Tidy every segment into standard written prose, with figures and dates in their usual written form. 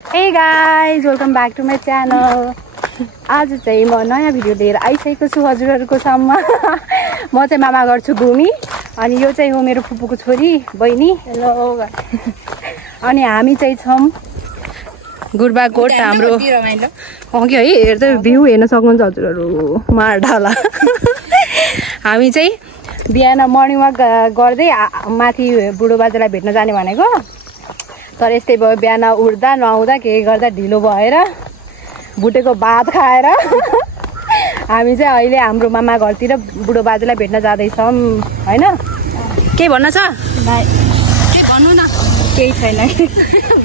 Hey guys, welcome back to my channel. आज चाहिँ म नयाँ भिडियो लिएर आइसकेको छु हजुरहरुको साममा। म चाहिँ मामा गर्छु भूमि अनि यो चाहिँ हो मेरो फुपूको छोरी बहिनी। हेलो। अनि हामी चाहिँ छम गुरबाकोट हाम्रो अघि है हेर्दै भ्यू हेर्न सक्नुहुन्छ हजुरहरु मारडाला। हामी चाहिँ बिहान मर्निङ वाक गर्दै माथि बुढो बाजेलाई भेट्न जाने भनेको तर यस्तै भयो बिहान उड्दा नआउँदा के गर्दा ढिलो भएर भुटेको भात खाएर हामी चाहिँ अहिले हाम्रो मामा घरतिर बुढो बाजेलाई भेट्न जाँदै छौं हैन के भन्न छ के भन्नु न केही छैन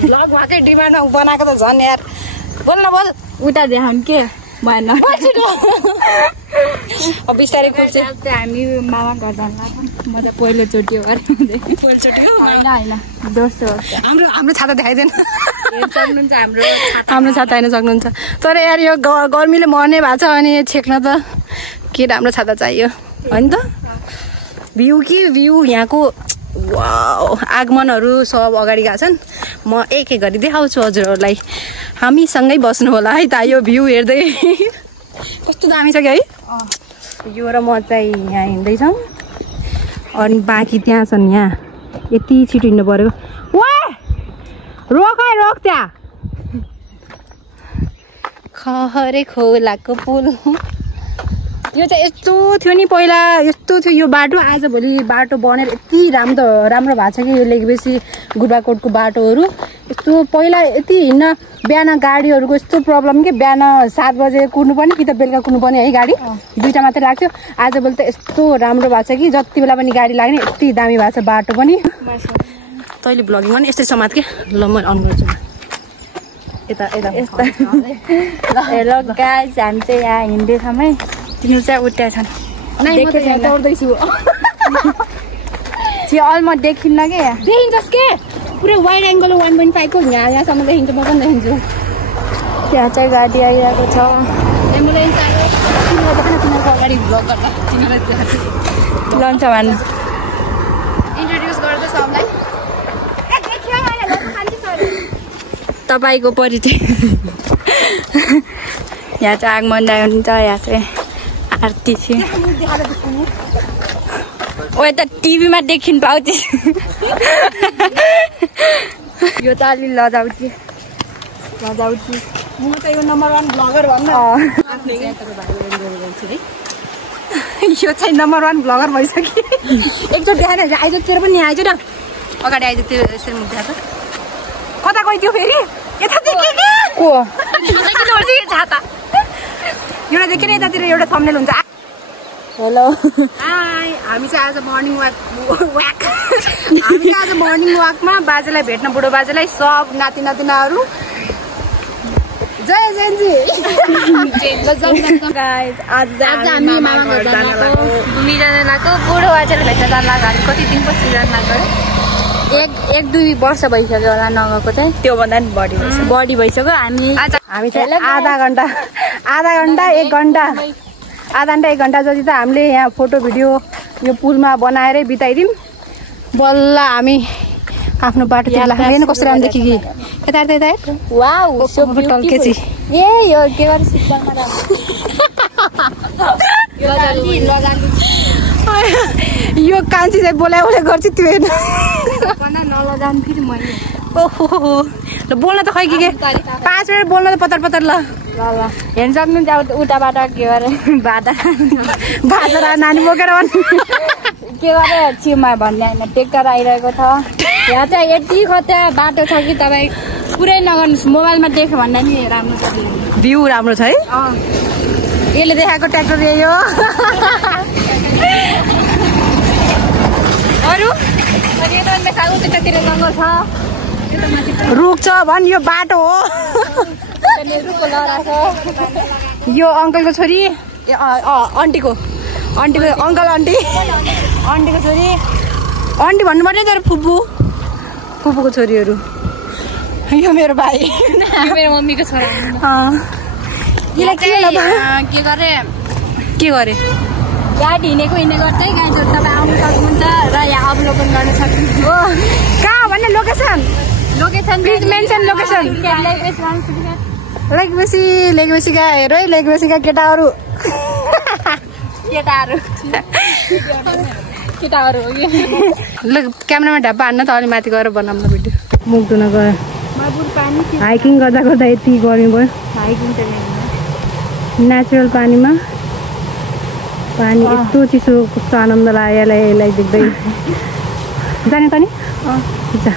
ब्लग वाकै डिमान्ड बनाएको त झन् यार बोल न बोल उता देखाउन के भएन अब बिस्तारै खोल्छ हामी मामा घर जान लाग्छ म त पहिलो चोटी हो गर्दै पहिलो चोटी हैन हैन दोस्रो हाम्रो छाता देखाइदेन सक्नुहुन्छ हाम्रो छाता हैन सक्नुहुन्छ तर यार यो गर्मीले मर्ने भएको छ अनि छेक्न त के राम्रो छाता चाहियो हैन त भ्यू कि भ्यू यहाँको वाउ आगमनहरु सब अगाडि गएको छन् म एक एक गरी देखाउँछु हजुरहरुलाई हामी सँगै बस्नु होला है त यो भ्यू हेर्दै कस्तो दामी छ के है यो र म चाहिँ यहाँ हिँड्दै छौं अनि बाकी त्यहाँ छन् यहाँ यति छिटो हिँड्नु पर्यो ओए रोक है रोक त्यहाँ खहरे खोलाको पुल यो चाहिँ यस्तो थियो नि पहिला यस्तो थियो यो बाटो आजभोलि बाटो बनेर यति राम्रो भएको छ कि यो लेखेपछि गुरबाकोटको बाटोहरू यस्तो पहिला यति हिँड्न बिहान गाडीहरूको यस्तो प्रब्लम के बिहान 7 बजे कुद्नु पर्ने कि त बेलुका कुद्नु पर्ने है गाडी दुईटा मात्रै लाग्थ्यो आजभोलि त यस्तो राम्रो भएको छ कि जति बेला पनि गाडी लाग्ने यति दामी भएको छ बाटो पनि तैले भ्लगिङ पनि यस्तै समात के ल म अन गर्छु यता हेलो गाइस हामी चाहिँ यहाँ हिँड्दै छौं है तिनीहरु चाहिँ उठ्या छन् देखेर दौड्दैछु अलमोस्ट देखिन्न के देखिन्छस् के पुरै वाइड एंगल 1.5 को यहाँसम्म देखिन्छ म पनि देखिन्छु त्यहाँ चाहिँ गाडी आइरहेको छ एम्बुलेन्स आयो तिनीहरु देख्न तिनीहरुको अगाडि भ्लग गर्दा तिनीहरु लन्छ भन् इन्ट्रोड्युस गर्दै सबलाई ए देखियो हैन ल खान्छु सर तपाईको परिचय यहाँ चाहिँ आगमन दाइ हुन्छ यहाँ चाहिँ आरती छ ओ त टिभीमा देखिन पाउँछ यो त अलि लजाउची म त यो नम्बर 1 ब्लगर भन्न यो चाहिँ नम्बर 1 ब्लगर भइसक्यो एकचोटि देखाएन आइज तेरो पनि आइज न अगाडि आइज तेरो यसरी मुख देखाएको कता गइदियो फेरि यता देखि के को छाता एउटा देखिन यतातिर एउटा थम्बनेल हुन्छ हेलो हाय हामी चाहिँ आज मर्निङ वाक हामी आज मर्निङ वाकमा बाजेलाई भेट्न बुढो बाजेलाई सब नाति नातिनाहरु जय जयन्जी गाइस आज हामी मामा घर जान लाग्यो भूमि जान लाग्यो बुढो बाजेलाई भेट्न जान लाग्यो हामी कति दिनपछि जान लाग्यो एक दुई वर्ष भइसक्यो होला नगएको चाहिँ त्यो भन्दा नि बढी भइसक्यो हामी चाहिँ आधा घण्टा 1 घण्टा जति त हामीले यहाँ फोटो भिडियो यो पुलमा बनाएरै बिताइदिम बल्ल हामी आफ्नो बाटोतिर लाग्दैन कस्तो राम्रो देखि कि यता वाउ सो टल्केची ए यो के गरे सिस्टममा यो कान्छी चाहिँ बोलाए गर्छ त्यो हेर्न नलजान फेरि मैले ओहो ल बोल्न त खै के 5 मिनेट बोल्न त पतर ल हेर्न सक्नुहुन्छ उताबाट के गरे बाजा नानी बोकेर के गरे छिमा भन्ने हैन ट्र्याक्टर आइरहेको छ यहाँ चाहिँ यति खतरा बाटो छ कि तपाई पुरै नगर्नुस् मोबाइलमा देख्यो भन्दा नि राम्रो छ भ्यू राम्रो छ है यसले देखाएको ट्र्याक्टर यही हो अरु अनि यता देखाएको त्यतातिर जंगल छ रुख छ भन यो बाटो हो यो अंकलको छोरी आन्टीको अंकल आन्टीको छोरी आन्टी भन्नु पर्ने तर फुपूको छोरीहरु यो मेरो भाइ मेरो मम्मीको छोरा के गरे गाडी हिँडेको चाहिँ गाडी तपाईँ आउनु सक्नुहुन्छ र यहाँ अवलोकन गर्न सक्नुहुन्छ हो कहाँ भन्ने लोकेसन प्लिज मेन्सन लोकेसन लेकबेसीका हेर है लेकबेसीका केटाहरू ल क्यामेरामा ढाप्पा हान्न त अलि माथि गएर बनाऊँ न भिडियो मुख धुन गयो हाइकिङ गर्दा गर्दा यति गर्मी भयो नेचुरल पानीमा पानी यस्तो चिसो कस्तो आनन्द लाग्यो यसलाई देख्दै जाने त नि जा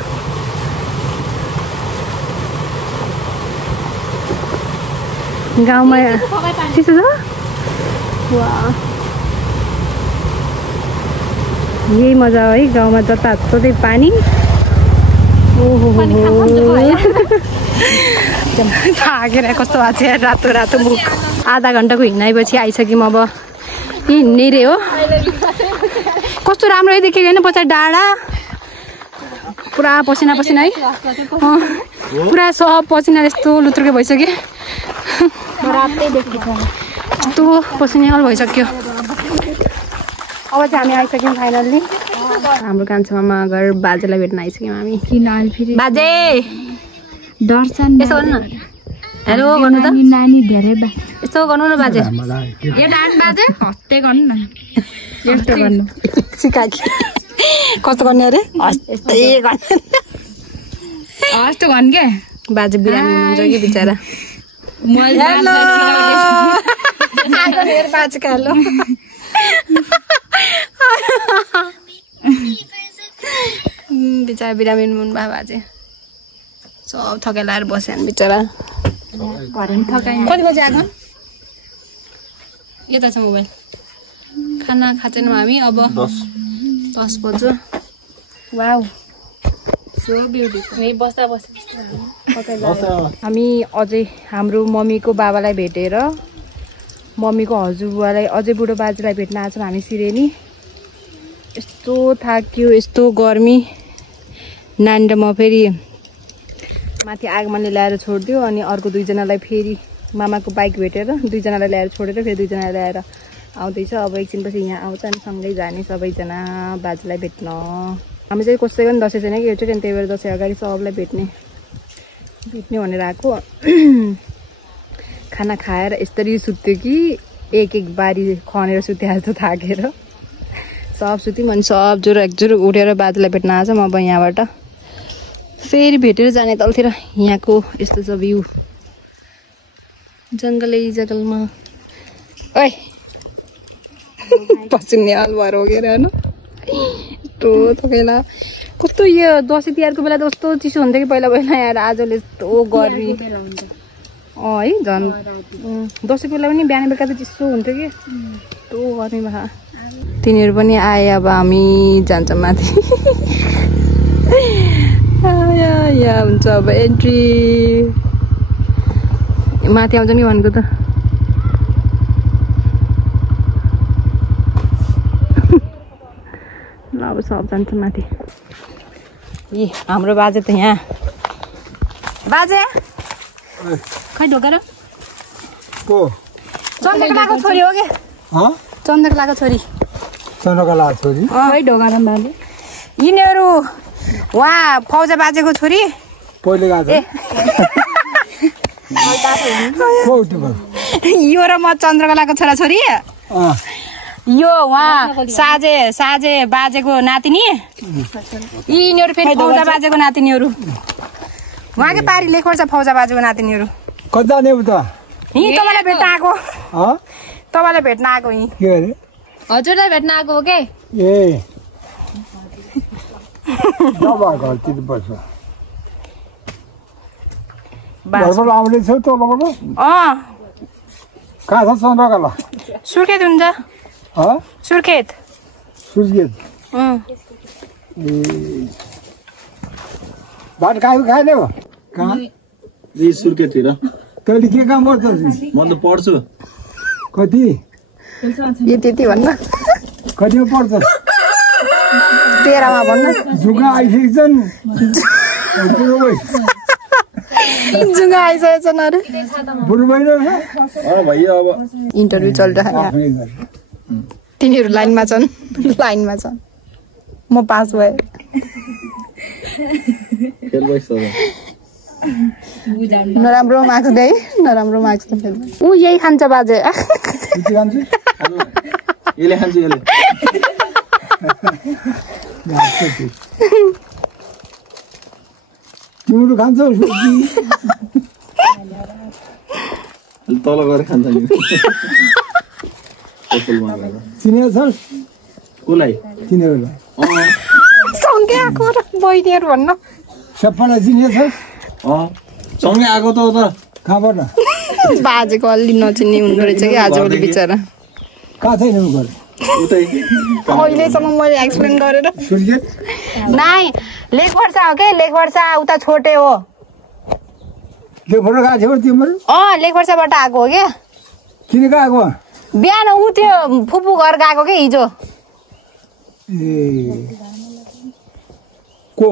गाउँमा चिसो छ यही मजा हो है गाउँमा जताततै पानी थाकेर कस्तो भएको छ रातो रातो मुख आधा घन्टाको हिँडाइपछि आइसक्यौँ अब हिँड्ने रे हो कस्तो राम्रो है देखेको होइन पछाडि डाँडा पुरा पसिना पसिना है पुरा सब पसिना यस्तो लुत्रुके भइसक्यो यस्तो पसिना भइसक्यो अब चाहिँ हामी आइसक्यौँ फाइनल्ली हाम्रो कान्छामा घर बाजेलाई भेट्न आइसक्यौँ हामी बाजे दर्शन यसो गर्नु न हेलो गर्नु त नानी धेरै यस्तो गर्नु न बाजे यो डान्स बाजे हस्ते गर्नु न यस्तो गर्नु सिकाकी कस्तो गर्ने अरे यस्तै गर्ने हस्तो गर्नु के बाजे बिरामी हुन्छ कि बिचरा बाजे कालो बिचरा बिरामी हुनु भयो बाजे सब थकाइ लाएर बस्यो हामी बिचरा कति बजी आएको यता छ मोबाइल खाना खाँदैनौँ हामी अब 10 बज्यो वाउ सो ब्युटिफुल बस्दा हामी अझै हाम्रो मम्मीको बाबालाई भेटेर मम्मीको हजुरबुवालाई अझै बुढो बाजेलाई भेट्न आएको छौँ हामी सिरेनी यस्तो थाक्यो यस्तो गर्मी नानी र म फेरि माथि आगमनले ल्याएर छोडिदियो अनि अर्को दुईजनालाई फेरि मामाको बाइक भेटेर दुईजनालाई ल्याएर छोडेर फेरि दुईजनालाई ल्याएर आउँदैछ अब एकछिनपछि यहाँ आउँछ अनि सँगै जाने सबैजना बाजेलाई भेट्न हामी चाहिँ कसैको पनि दसैँ छैन कि एउटा त्यही भएर दसैँ अगाडि सबलाई भेट्ने भनेर आएको खाना खाएर यस्तरी सुत्यो कि एक बारी खनेर सुतिहाल्छ थाकेर सब सुत्यौँ अनि सब जोरो एकजोरो उठेर बाजेलाई भेट्न आएछ म अब यहाँबाट फेरि भेटेर जाने तलतिर यहाँको यस्तो छ भ्यू जङ्गलमा ओइ पसिने हाल भएर होगेर होइन यस्तो थकेला कस्तो यो दसैँ तिहारको बेला त कस्तो चिसो हुन्थ्यो कि पहिला यहाँ आजले यस्तो गर्मी है झन् दसैँ बेला पनि बिहान बेलुका त चिसो हुन्थ्यो कि यस्तो गर्मी भए तिनीहरू पनि आए अब हामी जान्छौँ माथि यहाँ हुन्छ अब एन्ट्री माथि आउँछ नि भनेको त ल अब सब जान्छ माथि ए हाम्रो बाजे त यहाँ बाजे खै ढोका र चन्द्रकलाको छोरी हो के चन्द्रकलाको छोरी खै ढोका र बाजे यिनीहरू उहाँ फौजा बाजेको छोरी पहिले यो र म चन्द्रकलाको छोराछोरी यो उहाँ साजे बाजेको नातिनी यिनीहरू फेरि फौजा बाजेको नातिनीहरू उहाँकै पारी लेखोर छ फौजा बाजेको नातिनीहरू कता जाने त तपाईँलाई भेट्न आएको तपाईँलाई भेट्न आएको हजुरलाई भेट्न आएको हो के ए घरतिर बस्छ घरबाट आउने छौ तलबाट कहाँ छ चन्द्रकला सुर्खेत हुन्छ सुर्खेत भात खाने हो कहाँ सुर्खेततिर तैँले के काम गर्छस् म त पढ्छु कति त्यति भन्न कतिमा पढ्छस् 13 मा भन्न जुगा आइसकेछन् जुगा आइसकेछन् अरे बुढो भएन भैया अब इन्टरभ्यू चलिरहेको तिनीहरू लाइनमा छन् म पास भएँ नराम्रो मार्क्स दे नराम्रो मार्क्स ऊ यही खान्छ बाजे यसले खान्छ यसले तिम्रो खान्छौ तल गएर खान्छ नि चिनेको छस् कसलाई तिनीहरूलाई सँगै आएको र बहिनीहरू भन्न सबैलाई चिनेको छस् सँगै आएको त कहाँबाट बाजेको अलि नचिन्ने हुँदो रहेछ कि आजभोलि बिचरा कहाँ छैन घर उतै अहिलेसम्म मैले एक्सप्लेन गरेर सुर्खेत नाइ लेक वर्षा हो के लेक वर्षा उता छोटे हो त्यो फोटो गएको थियो तिम्रो लेक वर्षाबाट आएको हो क्या किन गएको बिहान ऊ त्यो फुपू घर गएको के हिजो ए को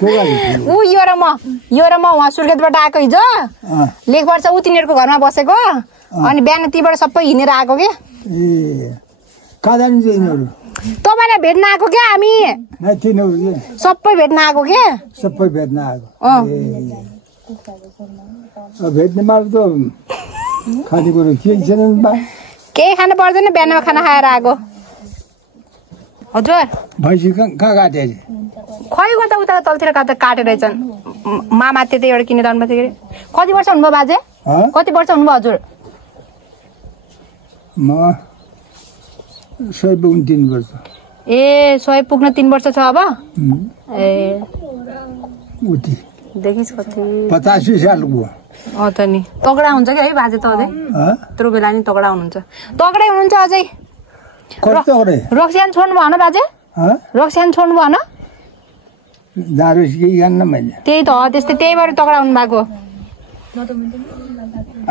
ऊ यो र म उहाँ सुर्खेतबाट आएको हिजो लेक वर्षा ऊ तिनीहरूको घरमा बसेको अनि बिहान तीबाट सबै हिँडेर आएको के ए कहाँ जान्छ यिनीहरू तपाईँलाई भेट्न आएको क्या हामी तिनीहरू के सबै भेट्न आएको के सबै भेट्न आएको भेट्ने माल त खानेकुरो के छैन बा केही खानु पर्दैन बिहानमा खाना खाएर आएको हजुर भैँसी कहाँ काटे खै गर्दा उता तलतिर काटेर रहेछन् मामा त्यतै एउटा किनेर आउनु भएको थियो कति वर्ष हुनुभयो बाजे कति वर्ष हुनुभयो हजुर म 103 वर्ष ए 100 पुग्न 3 वर्ष छ अब ए उति देखिस् कति 85 सालको त नि तगडा हुन्छ कि है बाजे त अझै त्यत्रो बेला नि तगडा हुनुहुन्छ तगडै हुनुहुन्छ अझै रक्सियान छोड्नु भएन बाजे रक्सियान छोड्नु भएन जारोस् केही खान्न मैले त्यही त हो त्यस्तै त्यही भएर तगडा हुनु भएको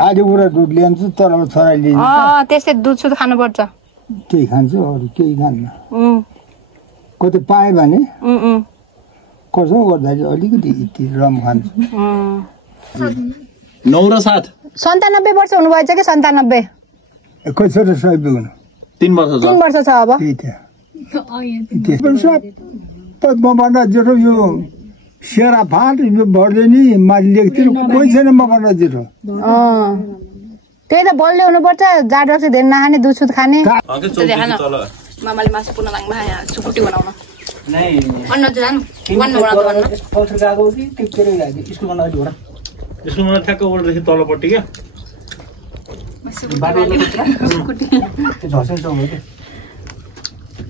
आज कुरा दुध ल्याउँछु तर अब छोरा लिन्छ त्यस्तै दुध सुध खानुपर्छ केही खान्छु अरू केही खान्न कतै पाएँ भने कसो गर्दा चाहिँ अलिकति रम खान्छु 9 र 7 97 वर्ष हुनुभएछ कि 97 खोइ छोरा 100 पुग्नु 3 वर्ष छ 3 वर्ष छ अब मभन्दा जेठो यो सेरा फाट यो भर्दैनी माथि लेख्थ्यो कोही छैन मभन्दा जेठो त्यही त बलले हुनुपर्छ जाड रक्सी धेरै नखाने दुध सुध खाने मामाले मासु पुग्न लाग्नु भयो सुकुटी बनाउन अन्न चाहिँ जानु स्कुलमा ठ्याक्क उल्टेपछि तलपट्टि क्या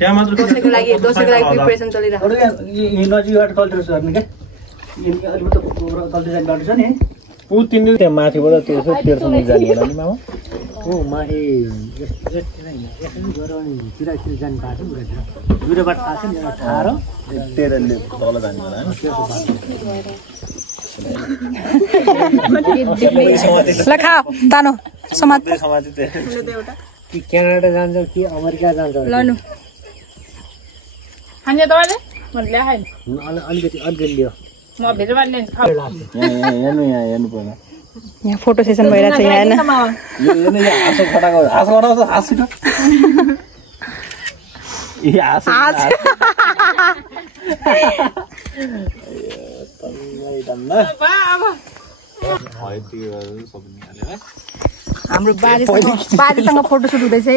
त्यहाँ मात्र दसैँको लागि प्रिपरेसन चलिरहेको नजिकबाट तलतिर सर्ने क्या तलतिर गाडी छ नि ऊ तिनले त्यहाँ माथिबाट त्यो तेर्सम्म जाने होला नि मामा माथि जानु पाएको छ दुईवटा बाटो थाहा छ नि थाहा र तेरले तल जाने होला ल खाऊ तानो समात कि क्यानाडा जान्छ कि अमेरिका जान्छ लनु खाने तपाईले मैले ल्याएँ अलिकति लियो म भिडियोमा ल्यान्छु खाऊ हेर्नु पर्छ यहाँ फोटो सेसन भइरहेछ यहाँ हैन हाम्रो बाजेसँग फोटोसुट हुँदैछ है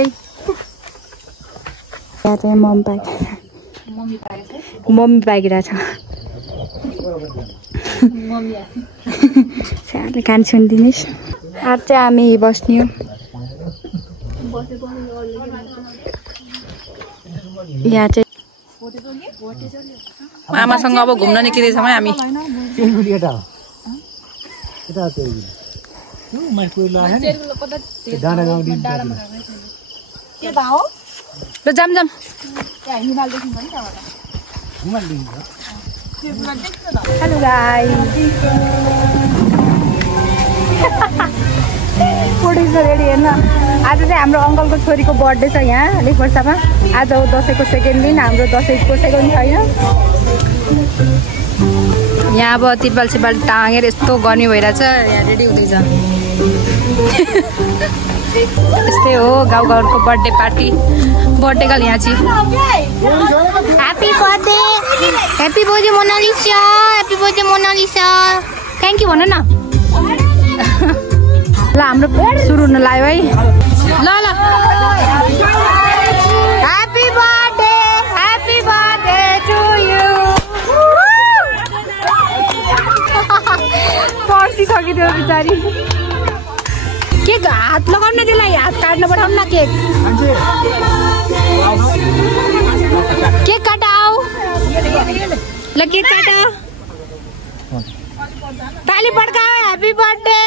यहाँ चाहिँ मम्मी पाइरहेछ साले कान सुनिदिनुहोस् आज चाहिँ हामी बस्ने हो यहाँ चाहिँ आमासँग अब घुम्न निक्लिँदैछौँ है हामी ल जाम हेलो गाइस फोटो रेडी हेर्न आज चाहिँ हाम्रो अङ्कलको छोरीको बर्थडे छ यहाँ लेक वर्षामा आज हो दसैँको सेकेन्ड दिन हाम्रो दसैँको सेकेन्ड छैन यहाँ अब तिरपाल सिरपाल टाँगेर यस्तो गर्मी भइरहेछ यहाँ रेडी हुँदैछ यस्तै हो गाउँघरको बर्थडे पार्टी बर्थडे गर्ल यहाँ चाहिँ happy birthday Monalisa happy birthday Monalisa thank you भन न ल हाम्रो सुरु हुन लाग्यो है ल ह्याप्पी बर्थडे टु यु पर्सिसक्यो बिचारी केक हात लगाउन न त्यसलाई हात काट्न पठाउनु न केक काटाऊ ल केक काट ताली पड्काऊ ह्याप्पी बर्थडे